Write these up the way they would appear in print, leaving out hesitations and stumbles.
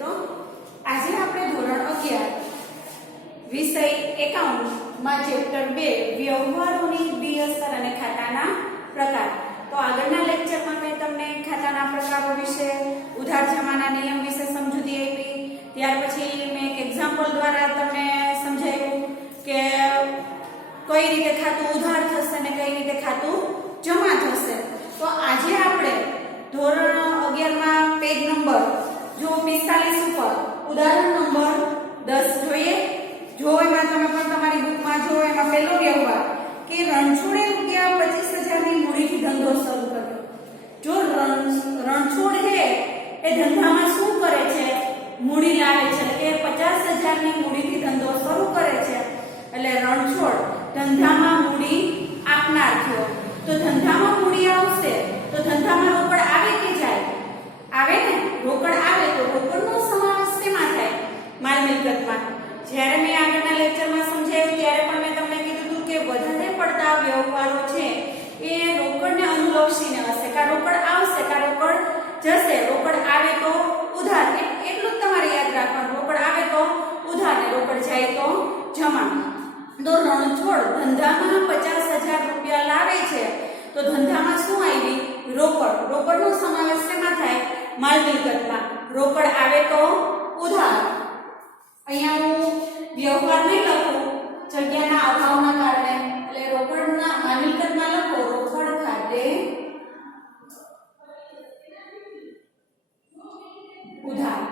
મિત્રો, આજે આપણે ધોરણ 11 વિષય એકાઉન્ટમાં ચેપ્ટર 2 વ્યવહારોની દ્વિઅસર અને ખાતાના પ્રકાર. તો આગળના લેક્ચરમાં મેં તમને ખાતાના પ્રકારો વિશે, ઉધાર જમાના નિયમ વિશે સમજૂતી આપી. ત્યાર પછી મેં એક એક્ઝામ્પલ દ્વારા તમને સમજાવ્યું કે કઈ રીતે ખાતું ઉધાર થશે અને કઈ રીતે ખાતું જમા થશે. તો આજે આપણે ધોરણ 11માં પેજ નંબર જો 45 ઉપર ઉદાહરણ નંબર 10 જોઈએ. જો એમાં તમે પણ તમારી બુકમાં જો એમાં પહેલો વ્યવહાર કે રણછોડે રૂપિયા 25,000 ની મૂડીથી ધંધો શરૂ કર્યો. જો રણછોડ હે એ ધંધામાં શું કરે છે? મૂડી લાવે છે કે 50,000 ની મૂડીથી ધંધો શરૂ કરે છે. એટલે રણછોડ ધંધામાં મૂડી આપનાર થયો. તો ધંધામાં મૂડી આવશે તો ધંધામાં રોકડ આવે કે જાય? આવે ને. રોકડ આવે તો રોકડનો સમાવેશ શેમાં થાય? માલ મિલકતમાં. જ્યારે મેં આગળના લેક્ચરમાં સમજાવ્યું ત્યારે પણ મેં તમને કીધું હતું કે વધારે પડતા વ્યવહારો છે એ રોકડને અનુલક્ષીને હશે. કા રોકડ આવશે કા રોકડ જશે. રોકડ આવે તો ઉધાર, એટલું જ તમારે યાદ રાખવાનું. રોકડ આવે તો ઉધાર ને રોકડ જાય તો જમા. તો રણછોડ ધંધામાં 50,000 રૂપિયા લાવે છે તો ધંધામાં શું આવી? રોકડ. રોકડનો સમાવેશ શેમાં થાય? માલ મિલકતમાં. રોકડ આવે તો ઉધાર. અહીંયા હું વ્યવહાર નહીં લખું જગ્યાના અભાવના કારણે, એટલે રોકડના માલ મિલકતમાં લખો રોકડ ખાતે ઉધાર.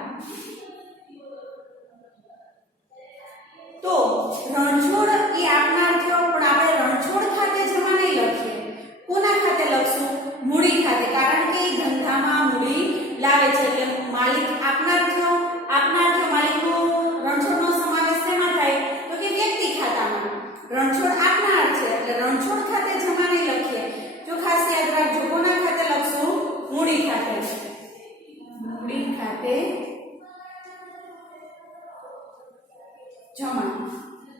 તો રણછોડ એ આપનાર થયો, પણ આપણે રણછોડ ખાતે જમા નહીં લખીએ. કોના ખાતે લખશું? મૂડી ખાતે. કારણ કે એ ધંધામાં મૂડી લાવે છે એટલે માલિક આપનાર થયો. આપનાર થયો માલિકનો રણછોડનો સમાવેશ શેમાં થાય? તો કે વ્યક્તિ ખાતામાં. રણછોડ આપનાર છે એટલે રણછોડ ખાતે જમા નહીં લખીએ. જો ખાસ યાદ રાખજો કોના ખાતે લખશું? મૂડી ખાતે. મૂડી ખાતે જમા.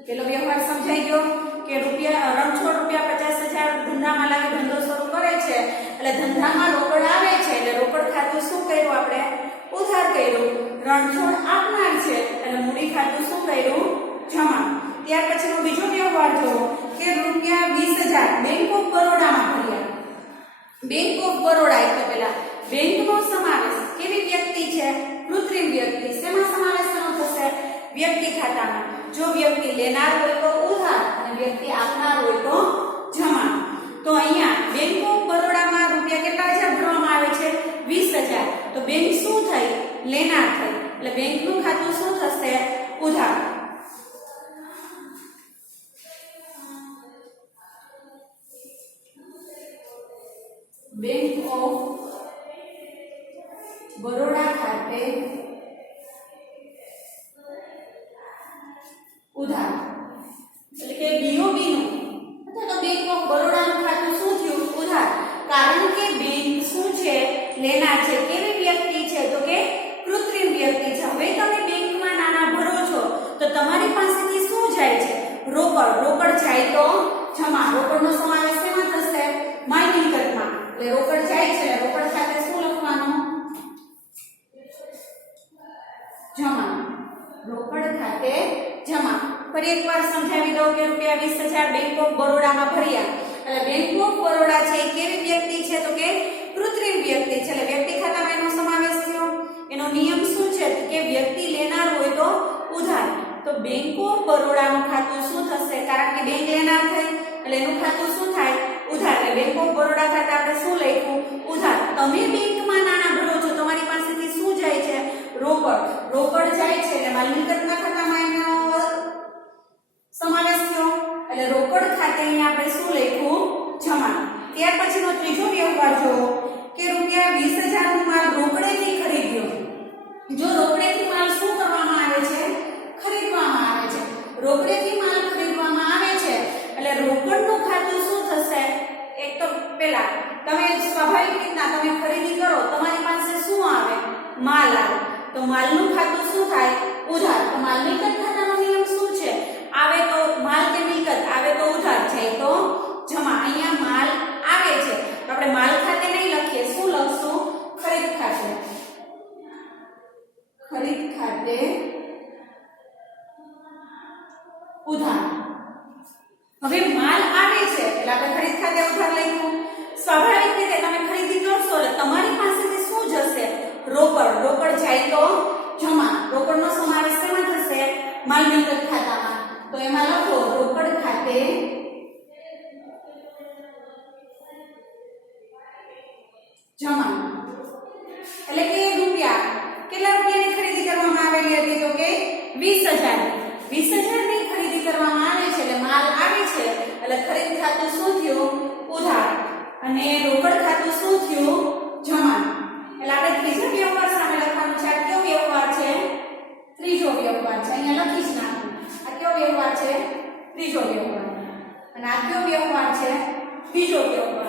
પેલો વ્યવહાર સમજાઈ ગયો કે રણછોડ રૂપિયા 50,000 ધંધામાં લાવી ધંધો શરૂ કરે છે એટલે ધંધામાં રોકડ આવે છે એટલે રોકડ ખાતું શું કર્યું આપણે? ઉધાર કર્યું. રણછોડ આપનાર છે એટલે મૂડી ખાતું શું કર્યું? જમા. ત્યાર પછીનો બીજો વ્યવહાર જોવો કે રૂપિયા 20,000 બેંક ઓફ બરોડામાં ભર્યા. બેંક ઓફ બરોડા એટલે પેલા બેંકનો સમાવેશ કેવી વ્યક્તિ છે? કૃત્રિમ વ્યક્તિ. શેમાં સમાવેશ થશે? વ્યક્તિ ખાતામાં. જો વ્યક્તિ લેનાર હોય તો ઉધાર અને વ્યક્તિ આપનાર હોય તો જમા. તો અહીંયા બેંક ઓફ બરોડામાં રૂપિયા કેટલા હજાર ભરવામાં આવે છે? 20,000. તો બેંક શું થઈ? લેનાર થઈ. એટલે બેંકનું ખાતું શું થશે? ઉધાર. બેંક ઓફ બરોડા ખાતે ઉધાર. એટલે કે બીઓબી નું અથવા તો બેંક ઓફ બરોડાનું ખાતું શું થયું? ઉધાર. કારણ કે બેંક શું છે? લેનાર છે. કેવી વ્યક્તિ છે? તો કે કૃત્રિમ વ્યક્તિ છે. હવે તમે બેંકમાં નાના ભરો છો તો તમારી પાસેથી શું જાય છે? રોકડ. રોકડ જાય તો જમા. રોકડનો સમાવેશ શેમાં થશે? માલ મિલકતમાં. એટલે રોકડ જાય છે એટલે રોકડ સાથે શું લખવાનું? જમા. રોકડ ખાતે જમા. ફરી એકવાર સમજાવી દઉં કે રૂપિયા 20,000 બેંક ઓફ બરોડામાં ભર્યા. એટલે બેંક ઓફ બરોડા છે કેવી વ્યક્તિ છે? તો કે કૃત્રિમ વ્યક્તિ છે. એટલે વ્યક્તિ ખાતામાં એનો સમાવેશ થયો. એનો નિયમ શું છે? કે વ્યક્તિ લેનાર હોય તો ઉધાર. તો બેંક ઓફ બરોડાનું ખાતું શું થશે? કારણ કે બેંક લેનાર થઈ એટલે એનું ખાતું શું થાય? ઉધાર. એટલે બેંક ઓફ બરોડા ખાતે આપણે શું લખ્યું? ઉધાર. તમે બેંકમાં નાણા ભરો છો તમારી પાસેથી શું જાય છે? રોકડ. રોકડ જાય છે એટલે માલ મિલકતના ખાતામાં એનો સમાવેશ થયો એટલે રોકડ ખાતે અહીંયા આપણે શું લખ્યું? જમા. ત્યાર પછીનો ત્રીજો વ્યવહાર જોવો કે રૂપિયા 20,000 નો માલ રોકડેથી ખરીદ્યો. જો રોકડેથી માલ શું કરવામાં આવે છે? ખરીદવામાં આવે છે. રોકડેથી માલ ખરીદવામાં આવે છે એટલે રોકડનું ખાતું શું થશે? એક તો પેલા તમે સ્વાભાવિક રીતના તમે ખરીદી કરો તમારી પાસે શું આવે? માલ આવે. તો માલનું ખાતું શું થાય? ઉધાર. તો માલ મિલકત ખાતાનો નિયમ શું છે? આવે તો માલ કે મિલકત આવે તો ઉધાર, જાય તો જમા. અહીંયા માલ આવે છે તો આપણે માલ ખાતે નહીં લખીએ. શું લખશું? ખરીદ ખાતે. ખરીદ ખાતે ઉધાર. હવે માલ આવે છે એટલે આપણે ખરીદ ખાતે ઉધાર લઈશું. સ્વાભાવિક રીતે તમે ખરીદી કરશો એટલે તમારી પાસેથી શું જશે? રોકડ. રોકડ જાય તો જમા. રોકડનો સમાવેશ શેમાં થશે? માલ મિલકત ખાતામાં. તો એમાં લખો રોકડ ખાતે જમા. એટલે કે રૂપિયા, કેટલા રૂપિયાની ખરીદી કરવામાં આવેલી હતી? તો કે 20,000. 20,000 ની ખરીદી કરવામાં આવે છે એટલે માલ આવે છે એટલે ખરીદ ખાતું શું થયું? ઉધાર. અને રોકડ ખાતું શું થયું? જમા. એટલે આપણે ત્રીજો વ્યવહાર સામે લખવાનું છે. આ કયો વ્યવહાર છે? ત્રીજો વ્યવહાર છે. અહીંયા લખી જ નાખું. આ કયો વ્યવહાર છે? ત્રીજો વ્યવહાર. અને આ કયો વ્યવહાર છે? બીજો વ્યવહાર.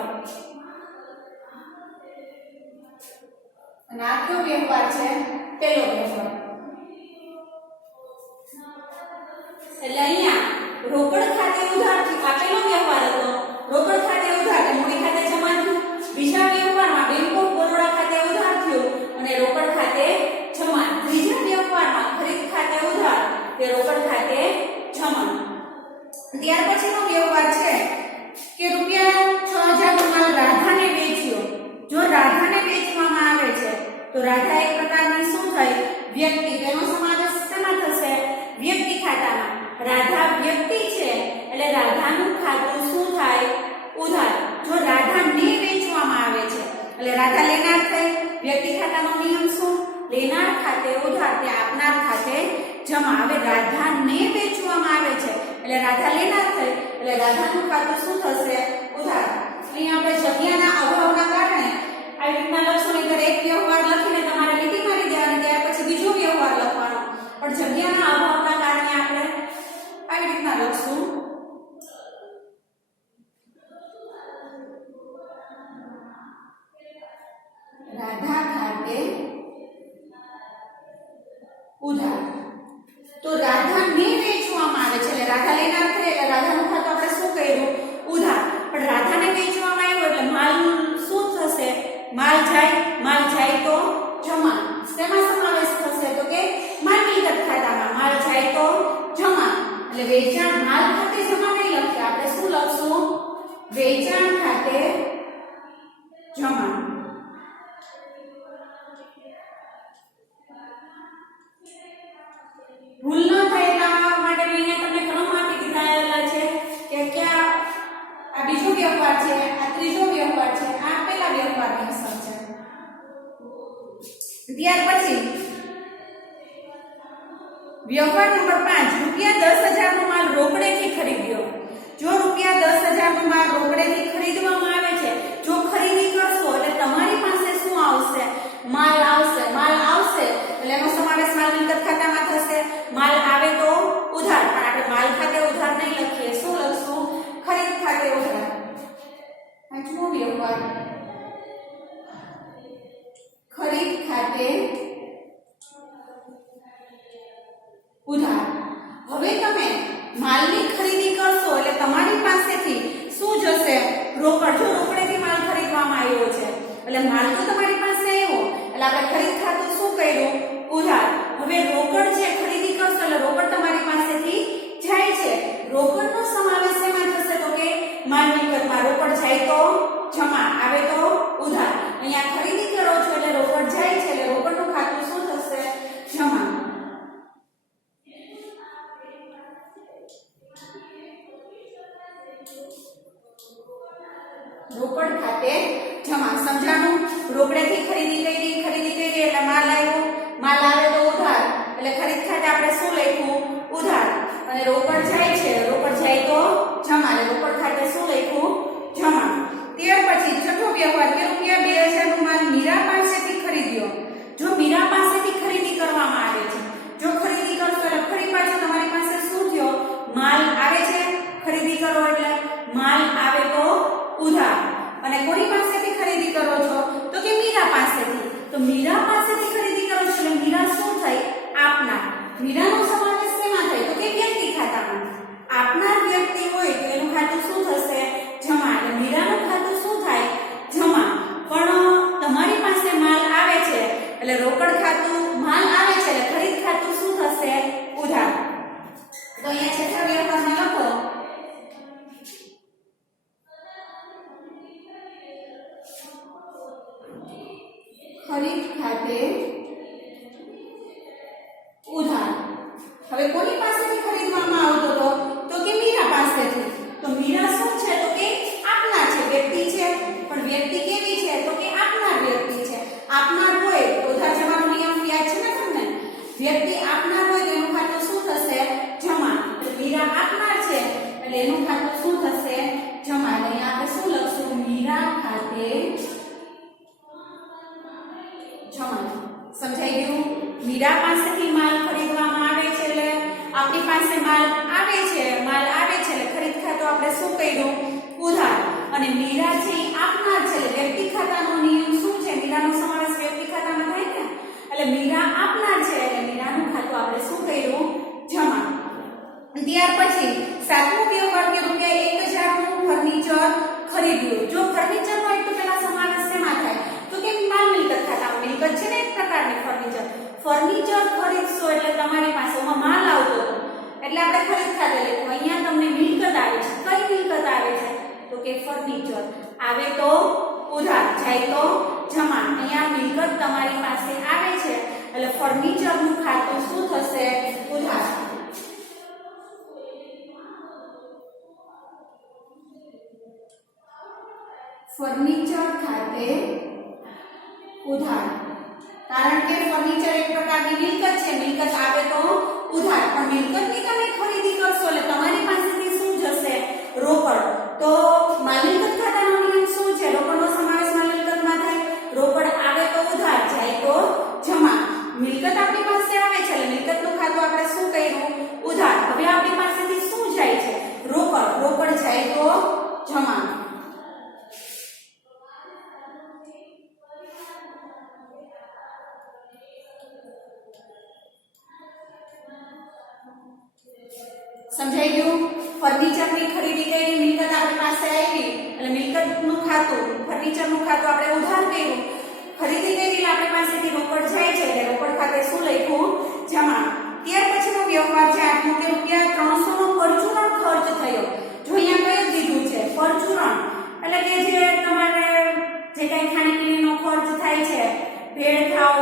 અને આ કયો વ્યવહાર છે? પહેલો વ્યવહાર. એટલે અહીંયા રોકડ ખાતે ઉધાર આપેલો વ્યવહાર હતો. રોકડ ખાતે ઉધાર એટલે મૂડી ખાતે જમા થયું. બીજા વ્યવહારમાં બેંક ઓફ બરોડા ખાતે ઉધાર થયું અને રોકડ ખાતે જમા. ત્રીજા વ્યવહારમાં ખરીદ ખાતે ઉધાર તે રોકડ ખાતે જમા. ત્યાર પછીનો વ્યવહાર છે કે રૂપિયા 6,000 નો માલ રાધાને વેચ્યો. જો રાધાને વેચવામાં આવે છે તો રાધા એક પ્રકારની શું થઈ? વ્યક્તિ. તેનો સમાવેશ શેમાં થશે? વ્યક્તિ ખાતામાં. રાધા વ્યક્તિ છે એટલે રાધાનું ખાતું શું થાય? ઉધાર. જો રાધાને વેચવામાં આવે છે એટલે રાધા લેનાર થઈ. વ્યક્તિ ખાતાનો નિયમ શું? લેનાર ખાતે ઉધાર તે આપનાર ખાતે જમા. હવે રાધાને વેચવામાં આવે છે એટલે રાધા લેનાર થઈ એટલે રાધાનું ખાતું શું થશે? ઉધાર. અહીંયા આપણે જગ્યાના અભાવના કારણે આવી રીતના લખશું. નહીંતર એક વ્યવહાર લખીને તમારે લીટી મારી દેવાની, ત્યાર પછી બીજો વ્યવહાર લખવાનો. પણ જગ્યાના અભાવના કારણે આપણે આવી રીતના લખશું. રાધા ખાતે ઉધાર. તો રાધાને વેચવામાં આવે છે એટલે રાધા લેનાર થઈ એટલે રાધાનું ખાતું આપણે શું કર્યું? ઉધાર. પણ રાધાને વેચવામાં આવ્યું એટલે માલ શું થશે? માલ જાય તો જમા. શેમાં સમાવેશ થશે? તો કે માલ મિલકત ખાતામાં. માલ જાય તો જમા. એટલે વેચાણ માલ ખાતે જમા નહીં લખીએ, આપણે શું લખશું? વેચાણ ખાતે જમા. ભૂલ ન થાય એટલા માટે મેં અહીંયા તમને ક્રમ આપી દીધા છે કે ક્યાં આ બીજો વ્યવહાર છે, આ ત્રીજો વ્યવહાર છે, આ પહેલા વ્યવહારની અસર છે. ત્યાર પછી વ્યવહાર નંબર 5 રૂપિયા 10,000 નો માલ રોકડેથી ખરીદ્યો. જો રૂપિયા 10,000 નો માલ રોકડેથી ખરીદવામાં આવે છે, જો ખરીદી કરશો એટલે તમારી પાસે શું આવશે? માલ આવશે. માલ આવશે એટલે એનો સમાવેશ માલ મિલકત ખાતામાં થશે. માલ આવે તો ઉધાર. પણ આપણે માલ ખાતે ઉધાર નહીં લખીએ, શું લખશું? ખરીદ ખાતે ઉધાર. પાંચમો વ્યવહાર ખરીદ ખાતે ઉધાર. હવે તમે માલની ખરીદી કરશો એટલે તમારી પાસેથી શું જશે? રોકડ. જો રોકડેથી માલ ખરીદવામાં આવ્યો છે એટલે માલ તો તમારી પાસે આવ્યો એટલે આપણે ખરીદ ખાતું શું કર્યું? ઉધાર. હવે રોકડ છે, ખરીદી કરશો એટલે રોકડ તમારી પાસેથી જાય છે. રોકડનો સમાવેશ શેમાં થશે? તો કે માલ મિલકતમાં. રોકડ જાય તો જમા, આવે તો ઉધાર. અહીંયા ખરીદી કરો છો એટલે રોકડ જાય છે એટલે રોકડનું ખાતું શું થશે? જમા. રોકડ ખાતે જમા. સમજાણું? રોકડેથી ખરીદી કરી એટલે માલ આવ્યો. માલ આવે તો ઉધાર એટલે ખરીદ ખાતે આપણે શું લખ્યું? ઉધાર. અને રોકડ જાય છે, રોકડ જાય તો જમા એટલે રોકડ ખાતે શું લખ્યું? જમા. ત્યાર પછી છઠ્ઠો વ્યવહાર કે રૂપિયા 2,000 નો માલ મીરા પાસેથી ખરીદ્યો. જો મીરા પાસેથી ખરીદી કરવામાં આવે છે, જો ખરીદી કરશો એટલે ફરી પાછું તમારી પાસે શું થયો? માલ આવે છે. ખરીદી કરો એટલે માલ આવે તો ઉધાર. અને કોની પાસેથી ખરીદી કરો છો? તો કે મીરા પાસેથી. તો મીરા પાસેથી ખરીદી કરો છો એટલે મીરા શું થઈ? આપનાર. મીરાનો સમાવેશ શેમાં થાય? તો કે વ્યક્તિ ખાતામાં. આપનાર વ્યક્તિ હોય તો એનું ખાતું શું થશે? જમા. એટલે મીરાનું ખાતું શું થાય? જમા. પણ તમારી પાસે માલ આવે છે એટલે રોકડ ખાતું, માલ આવે છે એટલે ખરીદ ખાતું ખરીદ ખાતે ઉધાર. હવે કોની પાસેથી ખરીદવામાં આવતો હતો? તો કે મીરા પાસેથી. તો મીરા શું છે? તો કે આપનાર છે, વ્યક્તિ છે. પણ વ્યક્તિ કેવી છે? તો કે આપનાર વ્યક્તિ છે. આપનાર હોય તો ઉધાર જમાનો નિયમ યાદ છે ને તમને? વ્યક્તિ આપનાર હોય તો એનું ખાતું શું થશે? જમા. એટલે મીરા આપનાર છે એટલે એનું ખાતું શું થશે? જમા. એટલે અહીંયા આપણે શું લખશું? મીરા ખાતે જમા. સમજાઈ ગયું? મીરા પાસેથી માલ ખરીદવામાં આવે છે એટલે આપણી પાસે માલ આવે છે એટલે ખરીદ ખાતું આપણે શું કર્યું? ઉધાર. અને મીરા છે એ આપનાર છે એટલે વ્યક્તિ ખાતાનો નિયમ શું છે? મીરાનો સમાવેશ વ્યક્તિ ખાતામાં થાય ને એટલે મીરા આપનાર છે એટલે મીરાનું ખાતું આપણે શું કર્યું? જમા. ત્યાર પછી સાતમો વ્યવહાર કે રૂપિયા 1000 નું ફર્નિચર ખરીદ્યું. જો ફર્નિચર હોય તો તેનો સમાવેશ શેમાં થાય? તો કે માલ મિલકત ખાતામાં. મિલકત છે ને એક પ્રકારની ફર્નિચર ખરીદશો એટલે તમારી પાસે માલ આવતો હતો એટલે આપણે ખરીદ ખાતે લખ્યું. અહીંયા તમને મિલકત આવે છે. કઈ મિલકત આવે છે? તો કે ફર્નિચર. આવે તો ઉધાર, જાય તો જમા. અહીંયા મિલકત તમારી પાસે આવે છે એટલે ફર્નિચરનું ખાતું શું થશે? ઉધાર. ફર્નિચર ખાતે ઉધાર. કારણ કે ફર્નિચર એક પ્રકારની મિલકત છે. મિલકત આવે તો ઉધાર. પણ મિલકતની તમે ખરીદી કરશો એટલે તમારી પાસેથી શું જશે? રોકડ. તો માલ મિલકત ખાતાનો નિયમ શું છે? રોકડનો સમાવેશ માલ મિલકતમાં થાય. રોકડ આવે તો ઉધાર, જાય તો જમા. મિલકત આપણી પાસે આવે છે એટલે મિલકતનું ખાતું આપણે શું કર્યું? ઉધાર. હવે આપણી પાસેથી શું જાય છે? રોકડ. રોકડ જાય તો જમા. સમજાઈ ગયું? ફર્નિચરની ખરીદી કરી, મિલકત આપણી પાસે આવી એટલે મિલકતનું ખાતું, ફર્નિચરનું ખાતું આપણે ઉધાર કર્યું. ખરીદી કરી એટલે આપણી પાસેથી રોકડ જાય છે એટલે રોકડ ખાતે શું લખ્યું? જમા. ત્યાર પછીનો વ્યવહાર છે આઠમો કે રૂપિયા 300 નો પરચુરણ ખર્ચ થયો. જો અહીંયા કયું દીધું છે? પરચુરણ. એટલે કે જે તમારે જે કઈ ખાણીપીણીનો ખર્ચ થાય છે, ભેળ ખાવ,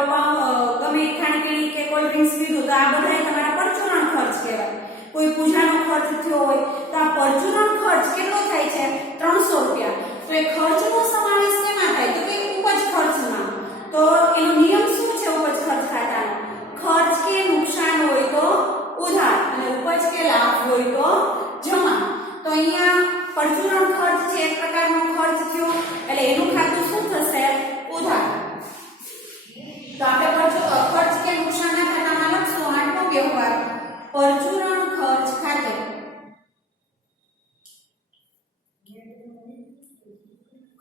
ગમે ખાણીપીણી કે કોલ્ડ ડ્રિંક્સ પીધું તો આ બધા તમારા પરચુરણ ખર્ચ કહેવાય. કોઈ પૂજાનો ખર્ચ થયો હોય તો આ પરચુરણ ખર્ચ કેટલો થાય છે? 300 રૂપિયા. તો એ ખર્ચનો સમાવેશ શેમાં થાય? તો કે ઉપજ ખર્ચમાં. તો એનો નિયમ શું છે ઉપજ ખર્ચ ખાતાનો? ખર્ચ કે નુકસાન હોય તો ઉધાર અને ઉપજ કે લાભ હોય તો જમા. તો અહીંયા પરચુરણ ખર્ચ છે એક પ્રકારનો ખર્ચ થયો એટલે એનું ખાતું શું થશે? ઉધાર. તો આપણે ખર્ચ કે નુકસાનના ખાતામાં લખશું આઠમો વ્યવહાર પરચુરણ ખર્ચ ખાતે.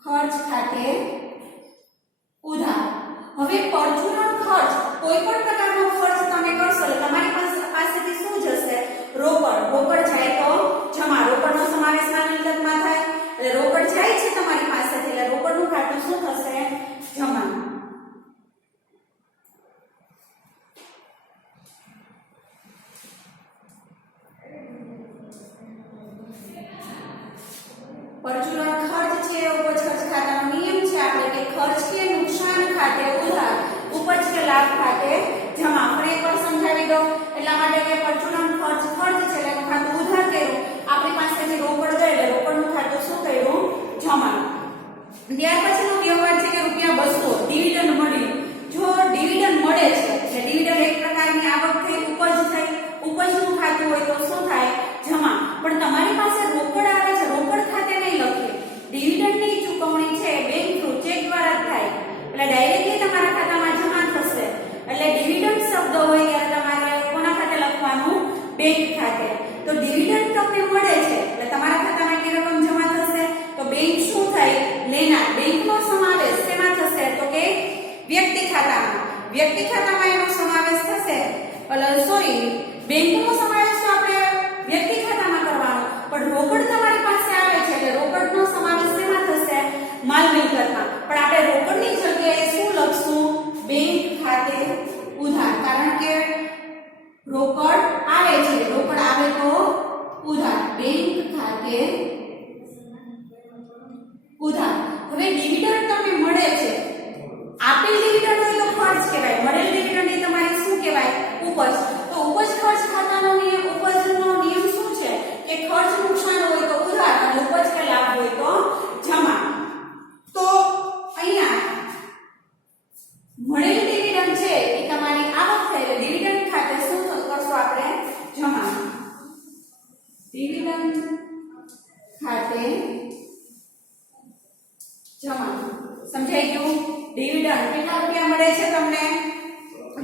ખર્ચ ખાતે ઉધાર. હવે પરચુરણ ખર્ચ કોઈ પણ પ્રકારનો ખર્ચ તમે કરશો એટલે તમારી પાસેથી શું જશે? રોકડ. રોકડ જાય તો જમા. રોકડનો સમાવેશ માલ મિલકતમાં થાય એટલે રોકડ જાય છે તમારી પાસેથી એટલે રોકડનું ખાતું શું થશે? જમા. પરચુરણ ખર્ચ છે ઉપજ ખર્ચ ખાતાનો નિયમ છે આપણે કે ખર્ચ કે નુકસાન ખાતે ઉધાર, ઉપજ કે લાભ ખાતે જમા. ફરી એકવાર સમજાવી દો. એટલા માટે કે પરચુરણ ખર્ચ છે એટલે એનું ખાતું ઉધાર કર્યું. આપણી પાસેથી રોકડ ગઈ એટલે રોકડનું ખાતું શું કર્યું? જમા. ત્યાર પછીનો વ્યવહાર છે કે રૂપિયા 200 ડિવિડન્ડ મળ્યું. જો ડિવિડન્ડ મળે છે એટલે ડિવિડન્ડ એક પ્રકારની આવક થઈ, ઉપજ થઈ. ઉપજનું ખાતું હોય તો શું થાય? જમા. પણ તમારી પાસે રોકડ આવે છે, રોકડ ખાતે નહીં લખીએ. ડિવિડન્ડની ચૂકવણી છે બેંક થ્રુ ચેક દ્વારા જ થાય એટલે ડાયરેક્ટલી તમારા ખાતામાં જમા થશે. એટલે ડિવિડન્ડ શબ્દ હોય ત્યારે તમારે કોના ખાતે લખવાનું? બેંક ખાતે. તો ડિવિડન્ડ તમને મળે છે એટલે તમારા ખાતામાં કેટલી રકમ જમા થશે? તો બેંક શું થાય? લેનાર. બેંકનો સમાવેશ શેમાં થશે? તો કે વ્યક્તિ ખાતામાં. વ્યક્તિ ખાતામાં એનો સમાવેશ થશે. સોરી, બેંકનો સમાવેશ તો આપણે વ્યક્તિ ખાતામાં કરવાનો, પણ રોકડ તમારી પાસે આવે છે એટલે રોકડનો સમાવેશ શેમાં થશે? માલ મિલકતમાં. પણ આપણે રોકડની જગ્યાએ શું લખશું? બેંક ખાતે ઉધાર. કારણ કે રોકડ આવે છે, રોકડ આવે તો ઉધાર. બેંક ખાતે ઉધાર. હવે ડિવિડન્ડ તમને મળે છે, આપેલ ડિવિડન્ડ હોય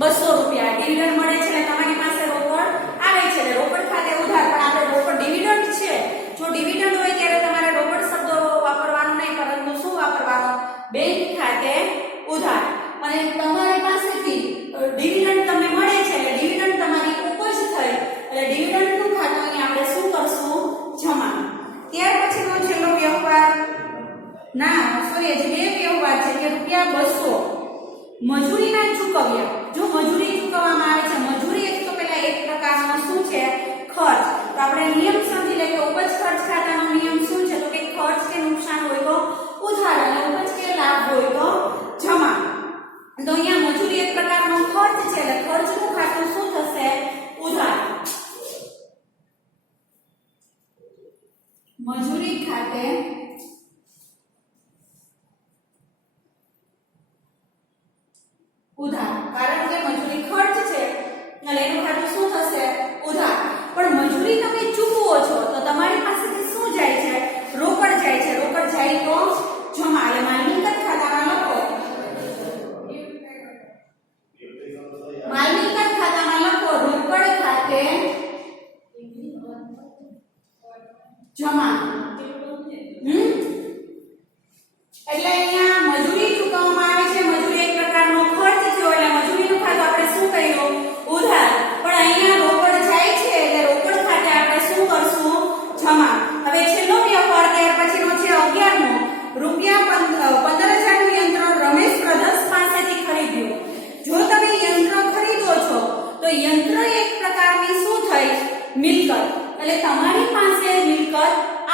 200 રૂપિયા ડિવિડન્ડ મળે છે એટલે તમારી પાસે રોકડ આવે છે એટલે રોકડ ખાતે ઉધાર. પણ આપણે રોકડ ડિવિડન્ડ છે, જો ડિવિડન્ડ હોય ત્યારે તમારે રોકડ શબ્દો વાપરવાનો નહીં, પરંતુ શું વાપરવાનો? બેંક ખાતે ઉધાર. અને તમારી પાસેથી ડિવિડન્ડ તમને મળે છે એટલે ડિવિડન્ડ તમારી ઉપજ થઈ એટલે ડિવિડન્ડનું ખાતું અહીં આપણે શું કરશું? જમા. ત્યાર પછીનો છેલ્લો વ્યવહાર હજી બે વ્યવહાર છે કે ₹200 મજૂરીના ચૂકવ્યા. જો મજૂરી ચૂકવવામાં આવે છે, મજૂરી એક તો પેલા એક પ્રકારનો શું છે? ખર્ચ. તો આપણે નિયમ સમજી લઈએ કે ઉપજ ખર્ચ ખાતાનો નિયમ શું છે? તો કે ખર્ચ કે નુકસાન હોય તો ઉધાર અને ઉપજ કે લાભ હોય તો જમા. તો અહીંયા મજૂરી એક પ્રકારનો ખર્ચ છે એટલે ખર્ચનું ખાતું શું થશે? ઉધાર. મજૂરી ખાતે ઉધાર. કારણ કે મજૂરી ખર્ચ છે એટલે એનું ખાતું શું થશે? ઉધાર. પણ મજૂરી તમે ચૂકવો છો તો તમારી પાસેથી શું જાય છે? રોકડ જાય છે. રોકડ જાય તો જમા. એટલે માલ મિલકત ખાતામાં લખો. માલ મિલકત ખાતામાં લખો રોકડ ખાતે જમા. એટલે અહીંયા મજૂરી ચૂકવવામાં આવે છે. મજૂરી એક પ્રકારનો ખર્ચ થયો એટલે મજૂરીનું ખાતું આપણે શું કર્યું? ઉધાર. પણ અહીંયા રોકડ જાય છે એટલે રોકડ ખાતે આપણે શું કરશું? જમા. હવે છેલ્લો વ્યવહાર ત્યાર પછીનો છે 11મો. ₹15,000 નું યંત્ર રમેશ બ્રધર્સ પાસેથી ખરીદ્યું. જો તમે યંત્ર ખરીદો છો તો યંત્ર એક પ્રકારની શું થઈ? મિલકત. એટલે તમારી પાસે મિલકત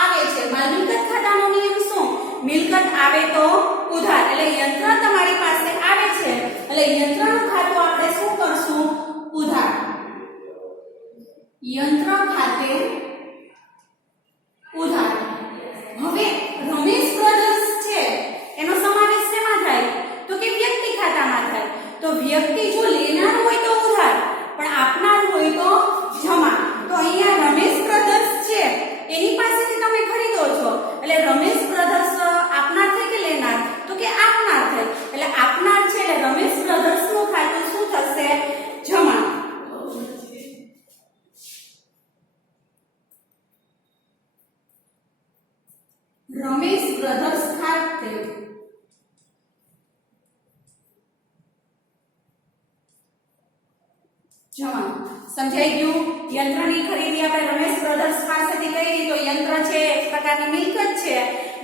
આવે છે. માલ મિલકત ખાતાનો નિયમ શું? મિલકત આવે તો ઉધાર. એટલે યંત્ર તમારી પાસે આવે છે એટલે યંત્રનું ખાતું આપણે શું કરશું? ઉધાર. યંત્ર ખાતે ઉધાર. હવે રમેશ બ્રધર્સ છે એનો સમાવેશ શેમાં થાય? તો કે વ્યક્તિ ખાતામાં થાય. તો વ્યક્તિ જો લેનાર હોય તો ઉધાર, પણ આપનાર હોય તો જમા. તો અહીંયા રમેશ બ્રધર્સ છે એની પાસેથી તમે ખરીદો છો એટલે રમેશ બ્રધર્સ આપનાર છે કે લેનાર? તો કે આપનાર છે. એટલે આપનાર છે એટલે રમેશ બ્રધર્સ નું ખાતું શું થશે? જમા. રમેશ બ્રધર્સ ખાતે જમા. સમજાઈ ગયું? યંત્રની ખરીદી આપણે રમેશ બ્રધર્સ પાસેથી કરી તો યંત્ર છે એક પ્રકારની મિલકત છે.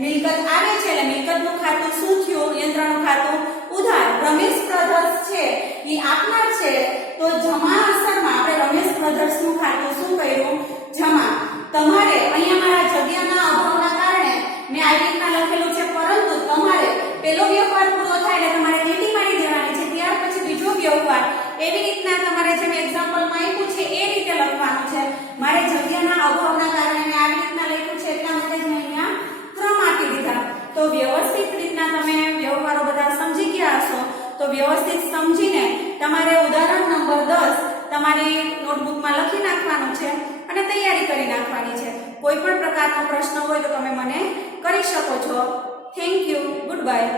મિલકત આવે છે એટલે મિલકતનું ખાતું શું થયું? યંત્રનું ખાતું ઉધાર. રમેશ બ્રધર્સ છે એ આપનાર છે તો જમા અસરમાં આપણે રમેશ બ્રધર્સનું ખાતું શું કર્યું? જમા. તમારે અહીંયા મારા જગ્યાના અભાવના કારણે મેં આવી રીતના લખેલું છે, પરંતુ તમારે પેલો વ્યવહાર પૂરો થાય એટલે તમારે લીટી મારી દેવાની છે. ત્યાર પછી બીજો વ્યવહાર એવી રીતના તમારે જેમ એક્ઝામ્પલમાં આપ્યું છે એ રીતે લખવાનું છે. મારે જગ્યાના અભાવના કારણે મેં આવી રીતના લખ્યું છે એટલા માટે જ મેં અહીંયા ક્રમ આપી દીધા. તો વ્યવસ્થિત રીતના તમે વ્યવહારો બધા સમજી ગયા હશો. તો વ્યવસ્થિત સમજીને તમારે ઉદાહરણ નંબર 10 તમારી નોટબુકમાં લખી નાખવાનું છે અને તૈયારી કરી નાખવાની છે. કોઈ પણ પ્રકારનો પ્રશ્ન હોય તો તમે મને કરી શકો છો. Thank you. Good bye.